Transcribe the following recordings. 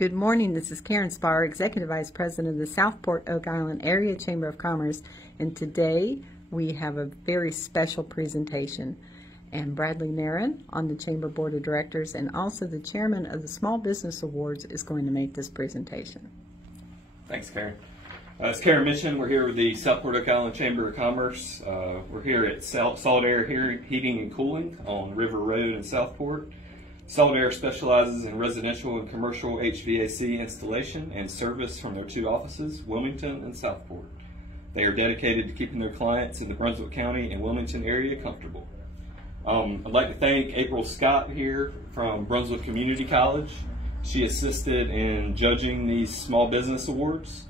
Good morning. This is Karen Spar, Executive Vice President of the Southport Oak Island Area Chamber of Commerce, and today we have a very special presentation. And Bradley Narron on the Chamber Board of Directors and also the Chairman of the Small Business Awards is going to make this presentation. Thanks, Karen. As Karen mentioned, we're here with the Southport Oak Island Chamber of Commerce. We're here at Solid Air Heating and Cooling on River Road in Southport. Solid Air specializes in residential and commercial HVAC installation and service from their two offices, Wilmington and Southport. They are dedicated to keeping their clients in the Brunswick County and Wilmington area comfortable. I'd like to thank April Scott here from Brunswick Community College. She assisted in judging these small business awards,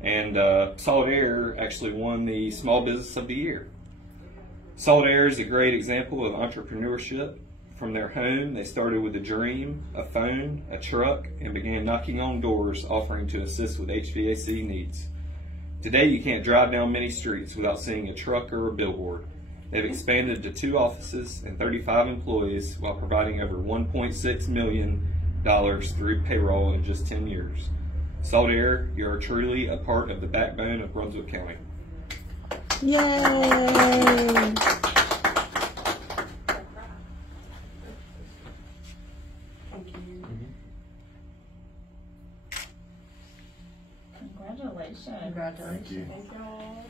and Solid Air actually won the Small Business of the Year. Solid Air is a great example of entrepreneurship. From their home, they started with a dream, a phone, a truck, and began knocking on doors offering to assist with HVAC needs. Today, you can't drive down many streets without seeing a truck or a billboard. They've expanded to 2 offices and 35 employees while providing over $1.6 million through payroll in just 10 years. Solid Air, you are truly a part of the backbone of Brunswick County. Yay! Congratulations. Congratulations. Thank you. Thank you all.